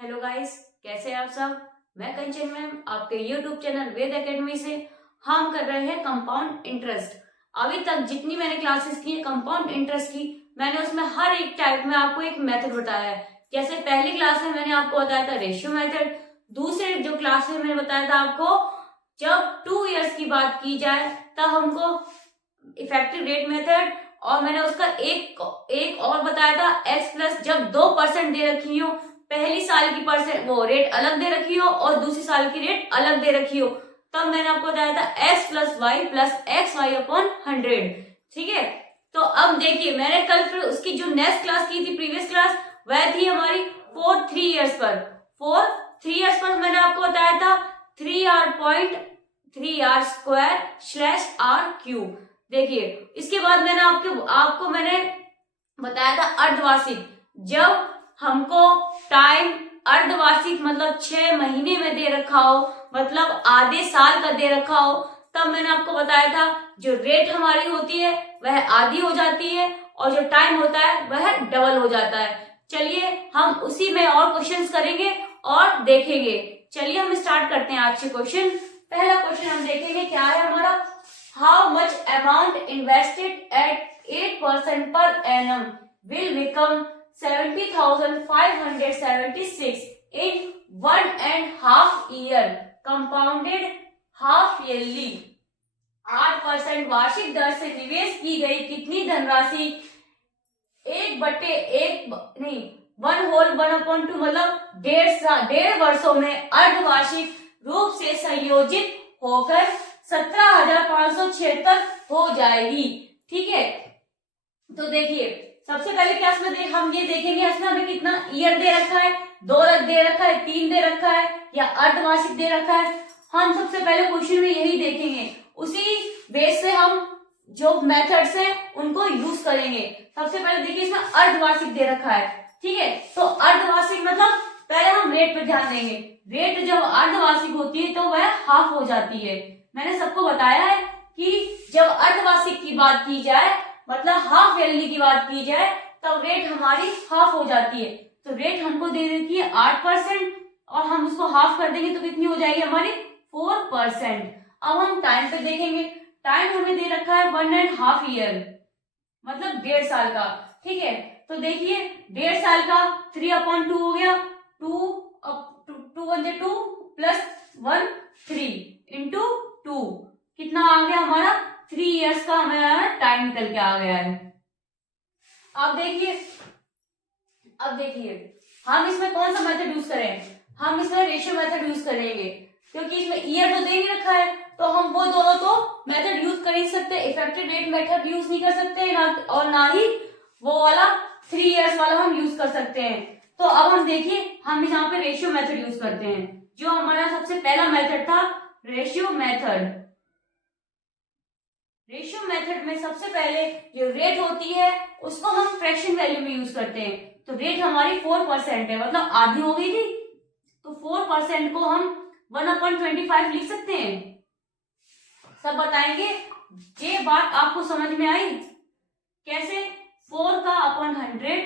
Hello guys, कैसे हैं आप सब। मैं कंचन मैम आपके यूट्यूब चैनल वेद एकेडमी से हम कर रहे हैं कंपाउंड इंटरेस्ट। अभी तक जितनी मैंने क्लासेस की है कंपाउंड इंटरेस्ट की, मैंने उसमें हर एक टाइप में आपको एक मेथड बताया है। जैसे पहली क्लास में मैंने आपको बताया था रेशियो मेथड, दूसरे जो क्लास में मैंने बताया था आपको जब 2 इयर्स की बात की जाए तब हमको इफेक्टिव रेट मेथड, और मैंने उसका एक और बताया था x प्लस जब 2% दे रखी हो, पहली साल की परसेंट वो रेट अलग दे रखी हो और दूसरी साल की रेट अलग दे रखी हो, तब मैंने आपको बताया था x plus Y plus X Y upon 100। ठीक है, तो अब देखिए मैंने कल फिर उसकी जो नेक्स्ट क्लास की थी, प्रीवियस क्लास, वह थी हमारी 3 इयर्स पर। 3 इयर्स पर मैंने आपको बताया था 3r square slash r cube. देखिए इसके बाद मैंने आपको मैंने बताया था अर्धवार्षिक। जब हमको टाइम अर्धवार्षिक मतलब 6 महीने में दे रखा हो, मतलब आधे साल का दे रखा हो, तब मैंने आपको बताया था जो रेट हमारी होती है वह आधी हो जाती है और जो टाइम होता है वह डबल हो जाता है। चलिए हम उसी में और क्वेश्चंस करेंगे और देखेंगे। चलिए हम स्टार्ट करते हैं आज के क्वेश्चन। पहला क्वेश्चन हम देखेंगे क्या है हमारा, how much amount invested at 8% per annum will become 70,576 in 1.5 year compounded half yearly. 8% वार्षिक दर से निवेश की गई कितनी धनराशि 1/1 मतलब 1.5 वर्षों में अर्धवार्षिक रूप से संयोजित होकर 17,576 हो जाएगी। ठीक है, तो देखिए सबसे पहले क्लास में हम ये देखेंगे इसमें हमें कितना ईयर दे रखा है, 2 दे रखा है, 3 दे रखा है या अर्धवार्षिक दे रखा है। हम सबसे पहले क्वेश्चन में यही देखेंगे, उसी बेस से हम जो मेथड्स हैं उनको यूज करेंगे। सबसे पहले देखिए इसमें अर्धवार्षिक दे रखा है। ठीक है, तो अर्धवार्षिक मतलब पहले हम रेट पर ध्यान देंगे। रेट जब अर्धवार्षिक होती है तो वह हाफ हो जाती है। मैंने सबको बताया है कि जब अर्धवार्षिक की बात की जाए मतलब हाफ ईयरली की बात की जाए तब रेट हमारी हाफ हो जाती है। तो रेट हमको दे रखी है 8% और हम उसको हाफ कर देंगे तो कितनी हो जाएगी हमारी 4%। अब हम टाइम पे देखेंगे, टाइम हमें दे रखा है 1.5 ईयर मतलब 1.5 साल का। ठीक है, तो देखिए 1.5 साल का 3/2 हो गया, 2 1 2 प्लस 1 3 इंटू 2 कितना आ गया हमारा 3 इयर्स का हमारा टाइम निकल के आ गया है। अब देखिए हम इसमें कौन सा मेथड यूज करें, हम इसमें रेशियो मेथड यूज करेंगे क्योंकि इसमें ईयर तो दे ही रखा है, तो हम वो दोनों तो मेथड यूज कर ही सकते, इफेक्टिव रेट मेथड यूज नहीं कर सकते ना, और ना ही वो वाला 3 इयर्स वाला हम यूज कर सकते हैं। तो अब हम देखिए हम यहाँ पे रेशियो मेथड यूज करते हैं। जो हमारा सबसे पहला मेथड था रेशियो मेथड। रेशियो मेथड में सबसे पहले जो रेट होती है उसको हम फ्रैक्शन वैल्यू में यूज करते हैं। तो रेट हमारी 4% है मतलब आधी हो गई थी, तो 4% को हम 1/25 लिख सकते हैं। सब बताएंगे। ये बात आपको समझ में आई कैसे, 4 का अपॉन 100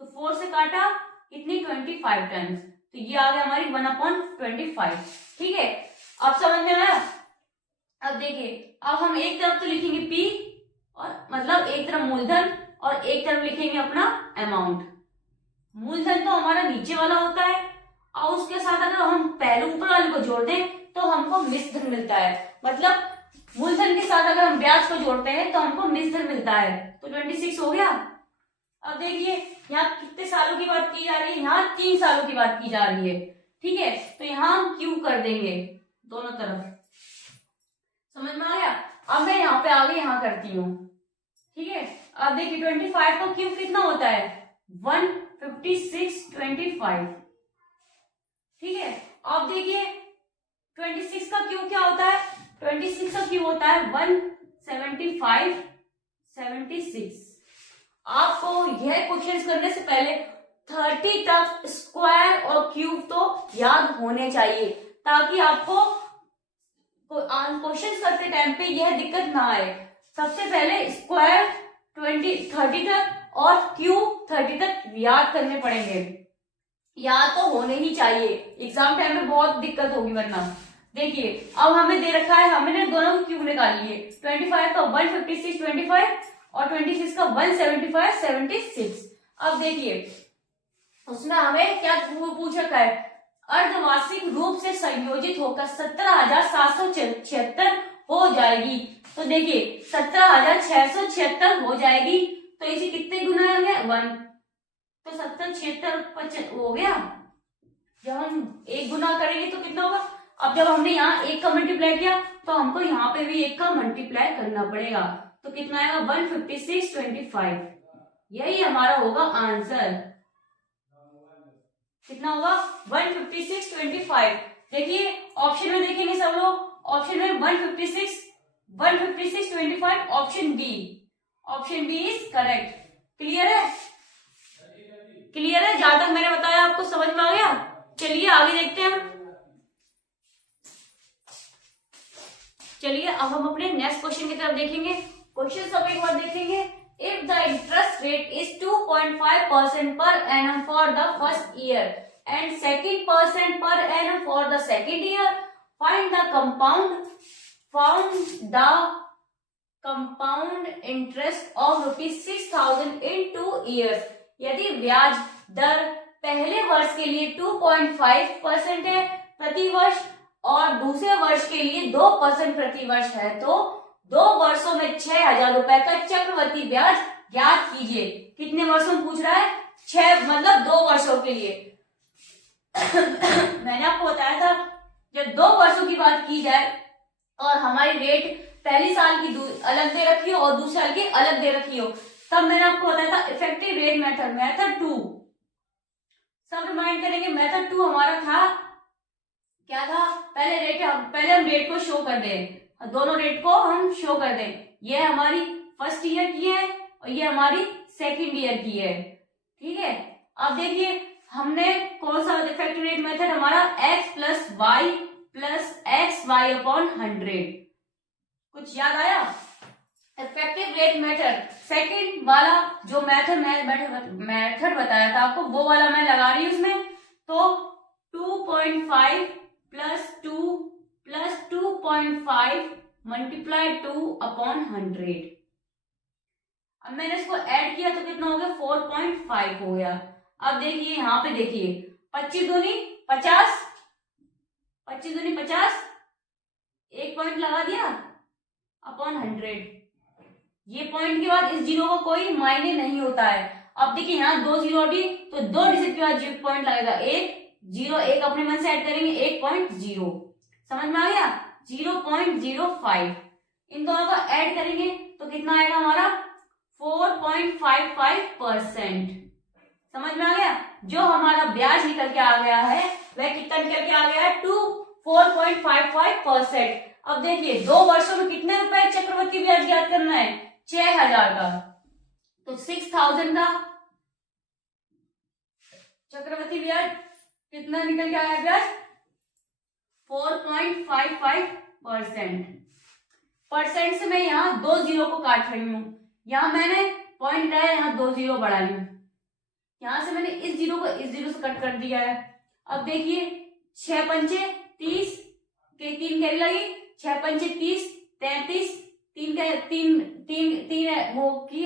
तो 4 से काटा कितनी 25 टाइम्स, तो ये आ गया हमारी 1/25। ठीक है, अब समझ में आया। अब देखिए अब हम एक तरफ तो लिखेंगे P और मतलब एक तरफ मूलधन और एक तरफ लिखेंगे अपना अमाउंट। मूलधन तो हमारा नीचे वाला होता है और उसके साथ अगर हम पहले ऊपर वाले को जोड़ दें तो हमको मिश्रधन मिलता है। मतलब मूलधन के साथ अगर हम ब्याज को जोड़ते हैं तो हमको मिश्रधन मिलता है। तो 26 हो गया। अब देखिए यहाँ कितने सालों की बात की जा रही है, यहाँ 3 सालों की बात की जा रही है। ठीक है, तो यहाँ हम क्यू कर देंगे दोनों तरफ। समझ में आ गया। अब मैं यहाँ पे आगे यहाँ करती हूँ। ठीक है, अब देखिए 25 का क्यूब कितना होता है 15625। ठीक है, अब देखिए 26 का क्यूब क्या होता है, 26 का क्यूब होता है 17576। आपको यह क्वेश्चन करने से पहले 30 तक स्क्वायर और क्यूब तो याद होने चाहिए ताकि आपको क्वेश्चन करते टाइम पे यह दिक्कत ना आए। सबसे पहले स्क्वायर 30 तक और क्यूब 30 तक याद करने पड़ेंगे। या तो होने ही चाहिए, एग्जाम टाइम में बहुत दिक्कत होगी वरना। देखिए अब हमें दे रखा है, हमने दोनों की क्यूब निकाली है, 25 का 156 25 और 26 का 175 76। अब देखिए उसमें हमें क्या पूछ रखा है, अर्धवार्षिक रूप से संयोजित होकर 17,776 हो जाएगी। तो देखिए 17,676 हो जाएगी, तो इसे कितने गुना है 1, तो 70 हो गया। जब हम एक गुना करेंगे तो कितना होगा, अब जब हमने यहाँ एक का मल्टीप्लाई किया तो हमको यहाँ पे भी एक का मल्टीप्लाई करना पड़ेगा, तो कितना आएगा 156 25, यही हमारा होगा आंसर। कितना होगा 156 25। देखिए ऑप्शन में देखेंगे सब लोग, ऑप्शन में 156 25 option B is correct. Clear है, क्लियर है, जहां तक मैंने बताया आपको समझ में आ गया। चलिए आगे देखते हैं। चलिए अब हम अपने नेक्स्ट क्वेश्चन की तरफ देखेंगे। क्वेश्चन सब एक बार देखेंगे। If the interest rate is 2.5% per annum for the first year and 2% per annum for the second year, find the compound interest of ₹6,000 in 2 years। यदि ब्याज दर पहले वर्ष के लिए 2.5% है प्रति वर्ष और दूसरे वर्ष के लिए 2% प्रति वर्ष है, तो 2 वर्षों में 6,000 रुपए का चक्रवृद्धि ब्याज ज्ञात कीजिए। कितने वर्षों में पूछ रहा है, 6 मतलब 2 वर्षों के लिए। मैंने आपको बताया था जब 2 वर्षों की बात की जाए और हमारी रेट पहली साल की अलग दे रखी हो और दूसरे साल की अलग दे रखी हो, तब मैंने आपको बताया था इफेक्टिव रेट मेथड, मेथड 2। सब रिमाइंड करेंगे, मेथड 2 हमारा था क्या था, पहले हम रेट को शो कर दें, दोनों रेट को हम शो कर दें। ये हमारी फर्स्ट ईयर की है और ये हमारी सेकंड ईयर की है, ठीक है। अब देखिए हमने कौन सा इफेक्टिव रेट मेथड, हमारा x plus Y plus X Y upon 100। कुछ याद आया, इफेक्टिव रेट मेथड सेकंड वाला जो मेथड बताया था आपको, वो वाला मैं लगा रही हूं उसमें। तो 2.5 प्लस 2 प्लस 2.5 मल्टीप्लाई 2 अपॉन 100। अब मैंने इसको ऐड किया तो कितना हो गया 4.5 हो गया। अब देखिए यहाँ पे देखिए 25 दूनी 50, 25 दूनी 50, एक पॉइंट लगा दिया अपॉन 100। ये पॉइंट के बाद इस जीरो का कोई मायने नहीं होता है। अब देखिए यहाँ 2 जीरो हटी तो 2 डिजिट के बाद पॉइंट लगेगा, एक जीरो, एक अपने मन से ऐड करेंगे 1.0, समझ में आ गया 0.05। इन दोनों का ऐड करेंगे तो कितना आएगा हमारा 4.55%। समझ में आ गया, जो हमारा ब्याज निकल के आ गया है वह कितना निकल के आ गया है 4.55%। अब देखिए 2 वर्षों में कितने रुपए चक्रवृद्धि ब्याज ज्ञात करना है, 6,000 का, तो 6,000 का चक्रवृद्धि ब्याज कितना निकल के आया ब्याज 4.55%। परसेंट से मैं यहाँ 2 जीरो को काट रही हूँ, यहाँ मैंने पॉइंट है, यहाँ 2 जीरो बढ़ा रही हूँ, यहां से मैंने इस जीरो को इस जीरो से कट कर दिया है। अब देखिए 6 पंचे 30 के 3 कैरी लगी, 6 पंचे 30 33, 3 है वो की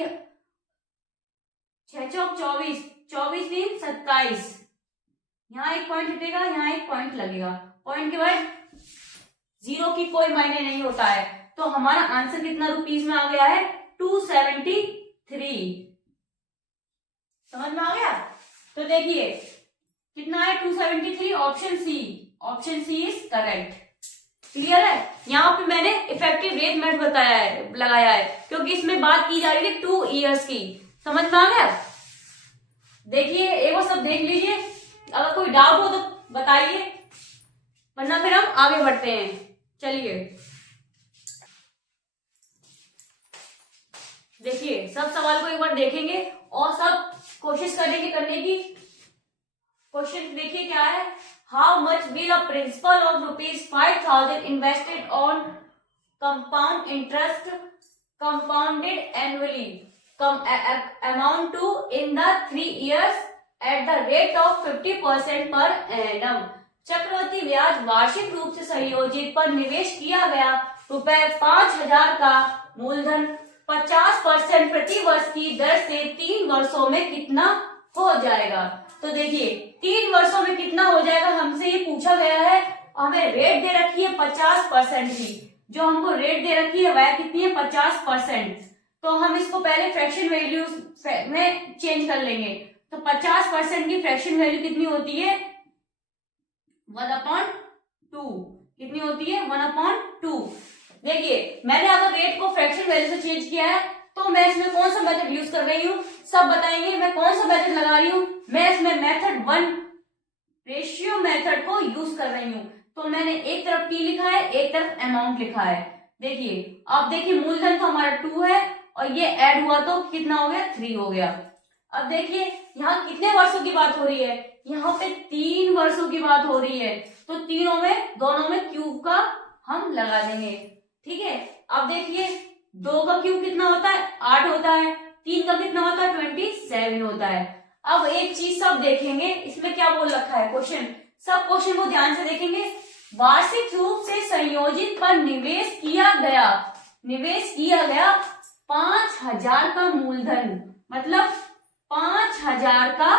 6 चौक 24, 24 3 27, यहाँ एक पॉइंट हटेगा, यहाँ एक पॉइंट लगेगा, पॉइंट के बाद जीरो की कोई मायने नहीं होता है। तो हमारा आंसर कितना रुपीस में आ गया है 273। समझ में आ गया, तो देखिए कितना है 273, option C is correct. Clear है, यहाँ पे मैंने इफेक्टिव रेट मेथड बताया है, लगाया है, क्योंकि इसमें बात की जा रही है 2 इयर्स की। समझ में आ गया, देखिए एक बार सब देख लीजिए, अगर कोई डाउट हो तो बताइए, वरना फिर हम आगे बढ़ते हैं। चलिए देखिए सब सवाल को एक बार देखेंगे और सब कोशिश करेंगे करने की। क्वेश्चन देखिए क्या है, how much will a principal of ₹5,000 invested on compound interest compounded annually amount to in the 3 years at the rate of 50% per annum. चक्रवृद्धि ब्याज वार्षिक रूप से संयोजित पर निवेश किया गया ₹5000 का मूलधन 50% प्रति वर्ष की दर से 3 वर्षों में कितना हो जाएगा। तो देखिए 3 वर्षों में कितना हो जाएगा हमसे ये पूछा गया है। हमें रेट दे रखी है 50% की, जो हमको रेट दे रखी है वह कितनी है 50%। तो हम इसको पहले फ्रैक्शन वैल्यू में चेंज कर लेंगे। तो 50% की फ्रैक्शन वैल्यू कितनी होती है 1/2। कितनी होती है 1/2। देखिए मैंने अगर रेट को फ्रैक्शन वैल्यू से चेंज किया है तो मैं इसमें कौन सा मेथड यूज कर रही हूँ, सब बताएंगे मैं कौन सा मेथड लगा रही हूँ। मैं इसमें मेथड 1 रेशियो मेथड को यूज कर रही हूँ। तो मैंने एक तरफ टी लिखा है, एक तरफ अमाउंट लिखा है। देखिए अब देखिए मूलधन तो हमारा 2 है और ये ऐड हुआ तो कितना हो गया 3 हो गया। अब देखिए यहाँ कितने वर्षों की बात हो रही है, यहाँ पे 3 वर्षों की बात हो रही है। तो तीनों में दोनों में क्यूब का हम लगा देंगे। ठीक है, अब देखिए 2 का क्यूब कितना होता है 8 होता है, 3 का कितना होता है 27 होता है। अब एक चीज सब देखेंगे इसमें क्या बोल रखा है क्वेश्चन, सब क्वेश्चन को ध्यान से देखेंगे। वार्षिक रूप से संयोजित पर निवेश किया गया 5000 का मूलधन, मतलब 5000 का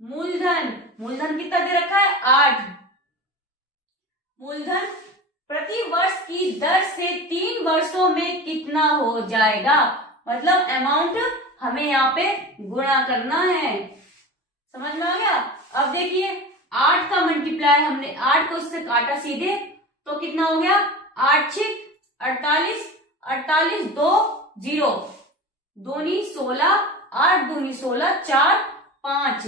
मूलधन। मूलधन कितना दे रखा है 8। मूलधन प्रति वर्ष की दर से 3 वर्षों में कितना हो जाएगा, मतलब अमाउंट हमें यहाँ पे गुणा करना है। समझ में आ गया। अब देखिए 8 का मल्टीप्लाई हमने 8 को इससे काटा सीधे तो कितना हो गया 8 6 48, 48 2 0, 2 16, 8 2 16, 4 5,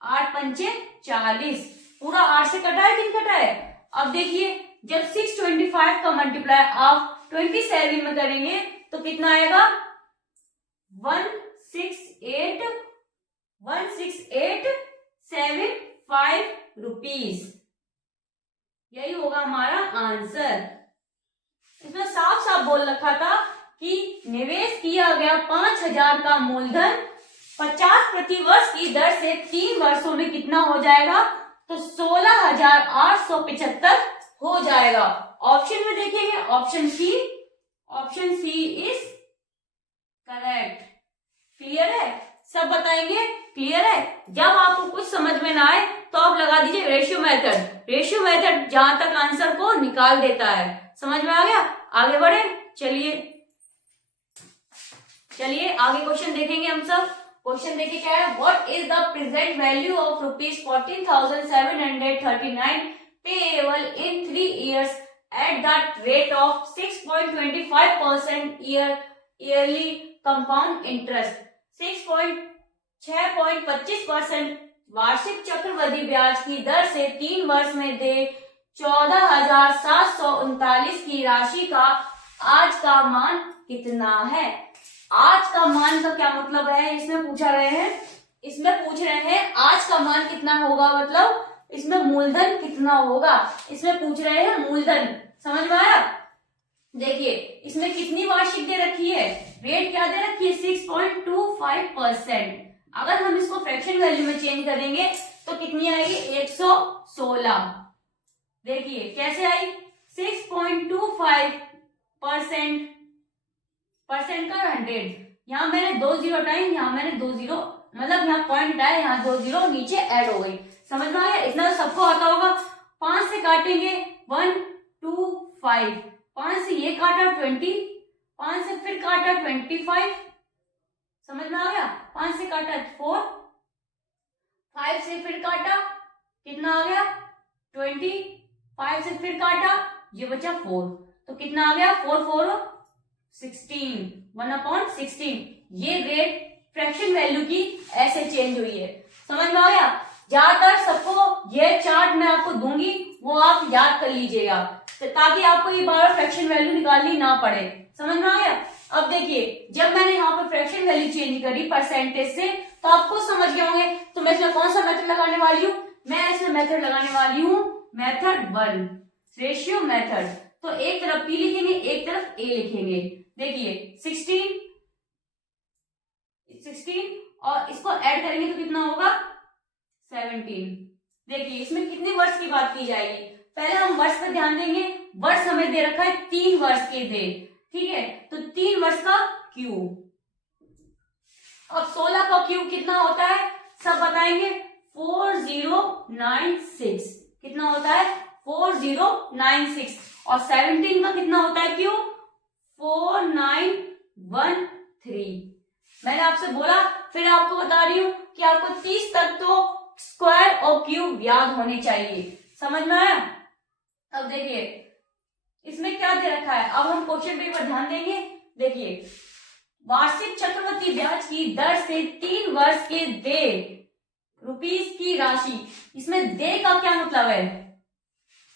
8 पंचे 40। पूरा 8 से कटा है कि नहीं कटा है। अब देखिए जब 625 का मल्टीप्लाई आप 27 में करेंगे तो कितना आएगा 16875 रुपीज। यही होगा हमारा आंसर। इसमें साफ साफ बोल रखा था कि निवेश किया गया 5000 का मूलधन 50 प्रति वर्ष की दर से 3 वर्षों में कितना हो जाएगा, तो 16,875 हो जाएगा। ऑप्शन में देखेंगे option C is correct. Clear है, सब बताएंगे क्लियर है। जब आपको कुछ समझ में ना आए तो आप लगा दीजिए रेशियो मेथड। रेशियो मेथड जहां तक आंसर को निकाल देता है। समझ में आ गया, आगे बढ़े। चलिए आगे क्वेश्चन देखेंगे हम सब। क्वेश्चन देखिए क्या है, what is the present value of ₹14,739 payable in 3 years at the rate of 6.25% yearly compound interest. 6.25% वार्षिक चक्रवृद्धि ब्याज की दर से 3 वर्ष में दे 14,739 की राशि का आज का मान कितना है। आज का मान का क्या मतलब है, इसमें पूछ रहे हैं आज का मान कितना होगा, मतलब इसमें मूलधन कितना होगा, इसमें पूछ रहे हैं मूलधन। समझ में आया। देखिए इसमें कितनी वार्षिक दे रखी है, रेट क्या दे रखी है 6.25%। अगर हम इसको फ्रैक्शन वैल्यू में चेंज करेंगे तो कितनी आएगी 116। देखिए कैसे आई 6.25% का 100। यहाँ मैंने 2 0 टाइम, यहाँ मैंने 2 0, मतलब यहाँ पॉइंट आया, यहाँ 2 0 नीचे ऐड हो गई। समझ में आया, इतना सबको आता होगा। 5 से काटेंगे 1 2 5, 5 से ये काटा 20, 5 से फिर काटा 25। समझ में आ गया, 5 से काटा 4, 5 से फिर काटा कितना आ गया 20, 5 से फिर काटा ये बचा 4, तो कितना आ गया 4 4 16, 1/16। ये रेट फ्रैक्शन वैल्यू की ऐसे चेंज हुई है। समझ में आ गया। ज्यादातर सबको ये चार्ट मैं आपको दूंगी वो आप याद कर लीजिएगा ताकि आपको ये बार फ्रैक्शन वैल्यू निकालनी ना पड़े। समझ में आ गया। अब देखिए जब मैंने यहाँ पर फ्रैक्शन वैल्यू चेंज करी परसेंटेज से तो आपको समझ गए होंगे। तो मैं इसमें कौन सा मेथड लगाने वाली हूँ, मैं इसमें मेथड लगाने वाली हूँ मेथड 1 रेशियो मेथड। तो एक तरफ P लिखेंगे एक तरफ A लिखेंगे। देखिए 16 और इसको ऐड करेंगे तो कितना होगा 17। देखिए इसमें कितने वर्ष की बात की जाएगी, पहले हम वर्ष पर ध्यान देंगे। वर्ष हमें दे रखा है 3 वर्ष के दे, ठीक है, तो 3 वर्ष का क्यूब। अब 16 का क्यूब कितना होता है सब बताएंगे, 4096 कितना होता है 4096। और 17 का कितना होता है क्यूब 4913। मैंने आपसे बोला, फिर आपको बता रही हूं कि आपको 30 तक तो स्क्वायर और क्यूब याद होने चाहिए। समझ में आया? अब देखिए इसमें क्या दे रखा है, अब हम क्वेश्चन पे पर ध्यान देंगे। देखिए वार्षिक चक्रवृद्धि ब्याज की दर से 3 वर्ष के दे रुपीस की राशि। इसमें दे का क्या मतलब है,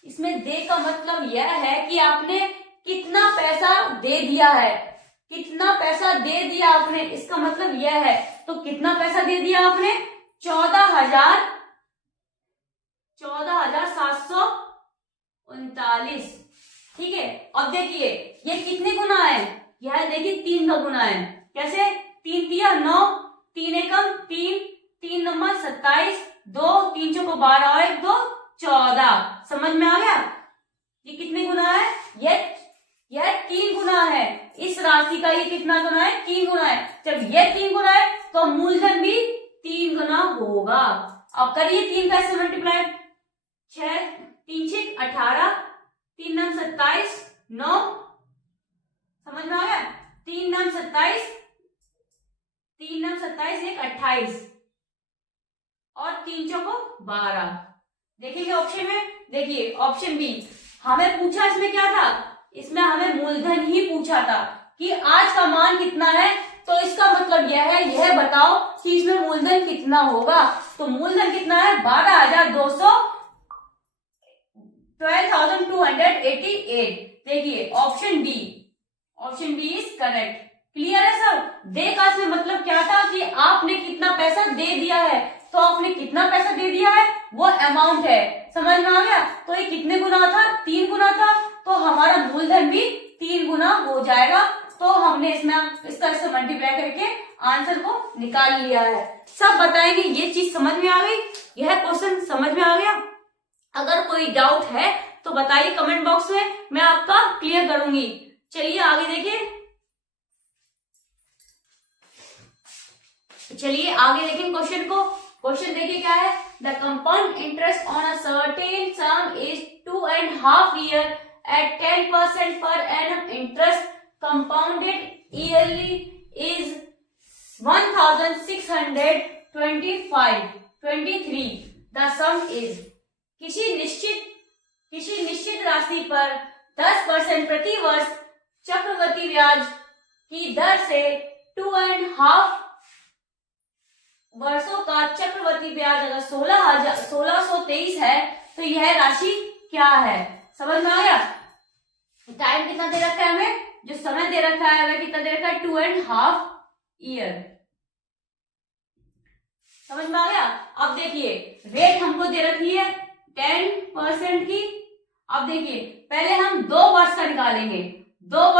इसमें दे का मतलब यह है कि आपने कितना पैसा दे दिया है, कितना पैसा दे दिया आपने, इसका मतलब यह है। तो कितना पैसा दे दिया आपने 14,739, ठीक है। अब देखिए ये कितने गुना है, यह देखिए 3 का गुना है। कैसे, 3 दिया 9, 3 एकम 3, 3 नंबर 27, 2 3 चौको 12 और 1 2 14। समझ में आ गया? ये कितने गुना है, यह 3 गुना है। इस राशि का ये कितना गुना है 3 गुना है। जब ये 3 गुना है तो मूलधन भी 3 गुना होगा। अब करिए 3 का ऐसे मल्टीप्लाई, 6 3 6 18, 3 9 27 9, समझ में आ गया, 3 9 27, 3 9 27 1 28 और 3 चौको 12। देखिए ऑप्शन में, देखिए ऑप्शन बी हमें पूछा, इसमें क्या था, इसमें हमें मूलधन ही पूछा था कि आज का मान कितना है। तो इसका मतलब यह है, यह बताओ कि इसमें मूलधन कितना होगा। तो मूलधन कितना है 12,200, 12,288। देखिए option B is correct. Clear है सर? दे का इसमें मतलब क्या था कि आपने कितना पैसा दे दिया है, तो आपने कितना पैसा दे दिया है वो अमाउंट है। समझ में आ गया? तो ये कितने गुना था 3 गुना था, तो हमारा मूलधन भी 3 गुना हो जाएगा। तो हमने इसमें इसका इससे मल्टीप्लाई करके आंसर को निकाल लिया है। सब बताएंगे, ये चीज समझ में आ गई, यह क्वेश्चन समझ में आ गया। अगर कोई डाउट है तो बताइए कमेंट बॉक्स में, मैं आपका क्लियर करूंगी। चलिए आगे देखिए, क्वेश्चन को। क्वेश्चन देखिए क्या है, the compound interest on a certain some is 2.5 year at 10% per annum interest compounded yearly is 1,623. The sum is किसी निश्चित राशि पर 10% प्रति वर्ष चक्रवृद्धि ब्याज की दर से 2.5 वर्षों का चक्रवृद्धि ब्याज अगर 1623 है तो यह राशि क्या है। समझ में आ गया? टाइम कितना दे रखा है हमें, जो समय दे रखा है वह कितना दे रखा है 2.5 year। समझ में आ गया? अब देखिए रेट हमको दे रखी है 10% की। अब देखिए पहले हम 2 वर्ष का निकालेंगे, 2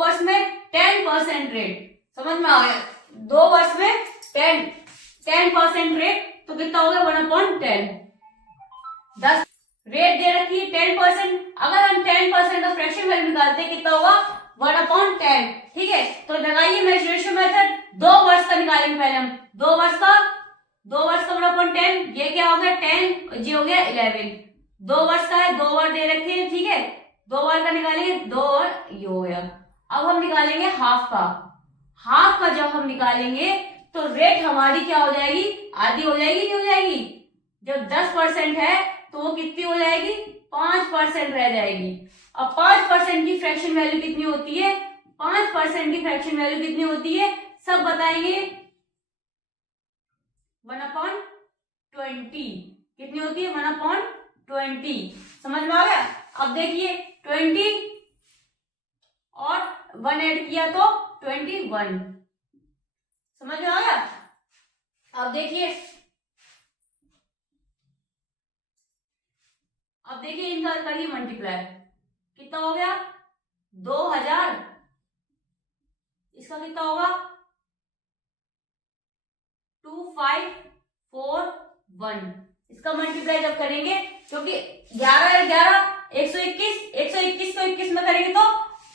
वर्ष में 10% रेट। समझ में आ गया? 2 वर्ष में 10% रेट, तो कितना हो गया 1/10। 10 रेट दे रखी है 10%, अगर हम 10% का फ्रैक्शन वैल्यू निकालते हैं कितना होगा 1/10। ठीक है, तो लगाइए मेजरेशन मेथड। 2 वर्ष का निकालेंगे पहले हम, 2 वर्ष का 1/10, ये क्या हो गया 10, ये हो गया 11। 2 वर्ष का है, 2 बार दे रखे हैं, ठीक है, 2 बार का निकालेंगे 2 और ये हो गया। अब हम निकालेंगे हाफ का जब हम निकालेंगे तो रेट हमारी क्या हो जाएगी, आधी हो जाएगी, नहीं हो जाएगी। जब 10% है तो वो कितनी हो जाएगी 5% रह जाएगी। अब 5% की फ्रैक्शन वैल्यू कितनी होती है, 5% की फ्रैक्शन वैल्यू कितनी होती है सब बताएंगे 1/20 कितनी होती है 1/20। समझ में आ गया? अब देखिए 20 और 1 ऐड किया तो 21। समझ में आ गया? अब देखिए इनका करिए मल्टीप्लाई, कितना हो गया 2000, इसका कितना होगा 2541। इसका मल्टीप्लाई जब करेंगे, क्योंकि 11 है 11, 121, 121 को 21 में करेंगे तो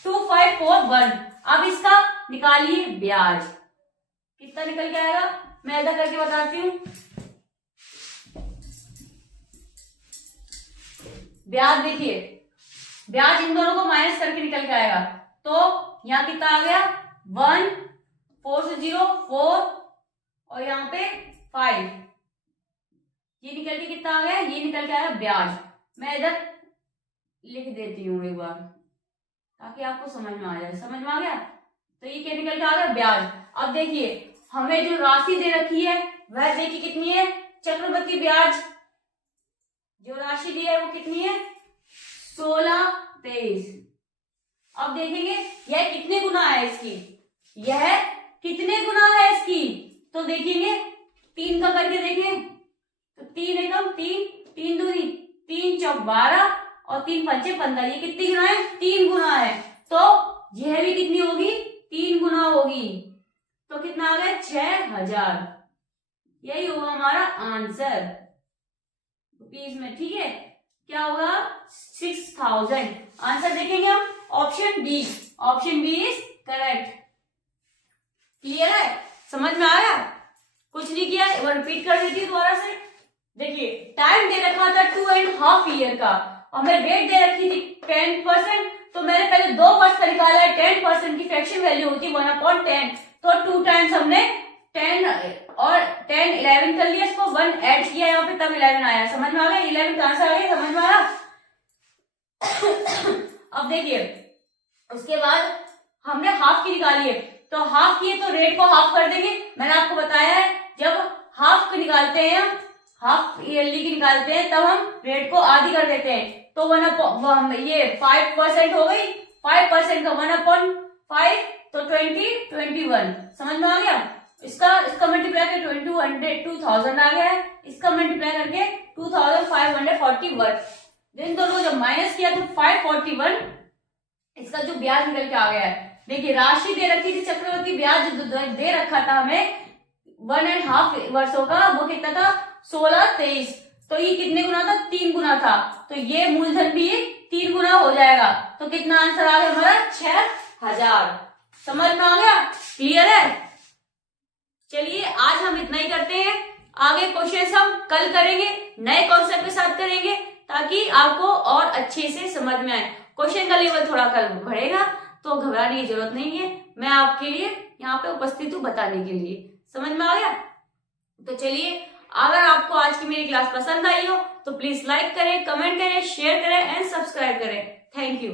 2541। अब इसका निकालिए ब्याज, कितना निकल के आएगा, मैं इधर करके बताती हूँ। ब्याज देखिए, ब्याज इन दोनों को माइनस करके निकल के आएगा, तो यहाँ कितना आ गया 1, 4 से 0 4 और यहाँ पे 5, ये निकल के कितना आ गया, ये निकल के आया ब्याज। मैं इधर लिख देती हूँ एक बार ताकि आपको समझ में आ जाए। समझ में आ गया, तो ये क्या निकल के आ गया ब्याज। अब देखिए हमें जो राशि दे रखी है वह देखिए कितनी है, चक्रवृद्धि ब्याज जो राशि दी है वो कितनी है 1623। अब देखेंगे यह कितने गुना है इसकी, यह कितने गुना है इसकी, तो देखेंगे 3 का करके देखें तो 3 एकम 3, 3 दूनी 3 चौक 12 और 3 पंचे 15, ये कितनी गुना है 3 गुना है, तो यह भी कितनी होगी 3 गुना होगी, तो कितना आ गया 6000। यही होगा हमारा आंसर रुपीज में, ठीक है, क्या होगा 6000। आंसर देखेंगे हम option B, option B is correct. Clear है, समझ में आया, कुछ नहीं किया, एक बार रिपीट कर देती हूँ दोबारा से। देखिए टाइम दे रखा था 2.5 ईयर का, और मैं डेट दे रखी थी 10%, तो मैंने पहले 2% का निकाला है। 10% की फ्रैक्शन वैल्यू होती है 1/10, तो 2 टाइम्स हमने 10 और 10 11 कर लिया, इसको 1 ऐड किया यहाँ पे, तब 11 आया। समझ में आ गया, 11 कहां से आ गया, समझ में आया। अब देखिए उसके बाद हमने हाफ की निकाली है, तो हाफ की है तो रेट को हाफ कर देंगे। मैंने आपको बताया है जब हाफ की निकालते हैं, हाफ ईयरली की निकालते हैं, तब हम रेट को आधी कर देते हैं, तो ये 5% हो गई, 5% का 1/5 तो 21। समझ में आ गया। इसका मल्टीप्लाई करके 2000 आ गया है, इसका मल्टीप्लाई करके 2541। इन दोनों जब माइनस किया तो 541 इसका जो ब्याज निकल के आ गया है। देखिए राशि दे रखी थी, चक्रवृद्धि ब्याज दे रखा था हमें 1.5 वर्षों का, वो कितना था 1623, तो ये कितने गुना था 3 गुना था, तो ये मूलधन भी 3 गुना हो जाएगा, तो कितना आंसर आ गया हमारा 6000। समझ में आ गया, क्लियर है। चलिए आज हम इतना ही करते हैं, आगे क्वेश्चन हम कल करेंगे, नए कॉन्सेप्ट के साथ करेंगे, ताकि आपको और अच्छे से समझ में आए। क्वेश्चन का लेवल थोड़ा कल बढ़ेगा, तो घबराने की जरूरत नहीं है, मैं आपके लिए यहाँ पे उपस्थित हूँ बताने के लिए। समझ में आ गया, तो चलिए अगर आपको आज की मेरी क्लास पसंद आई हो तो प्लीज लाइक करें, कमेंट करें, शेयर करें एंड सब्सक्राइब करें। Thank you.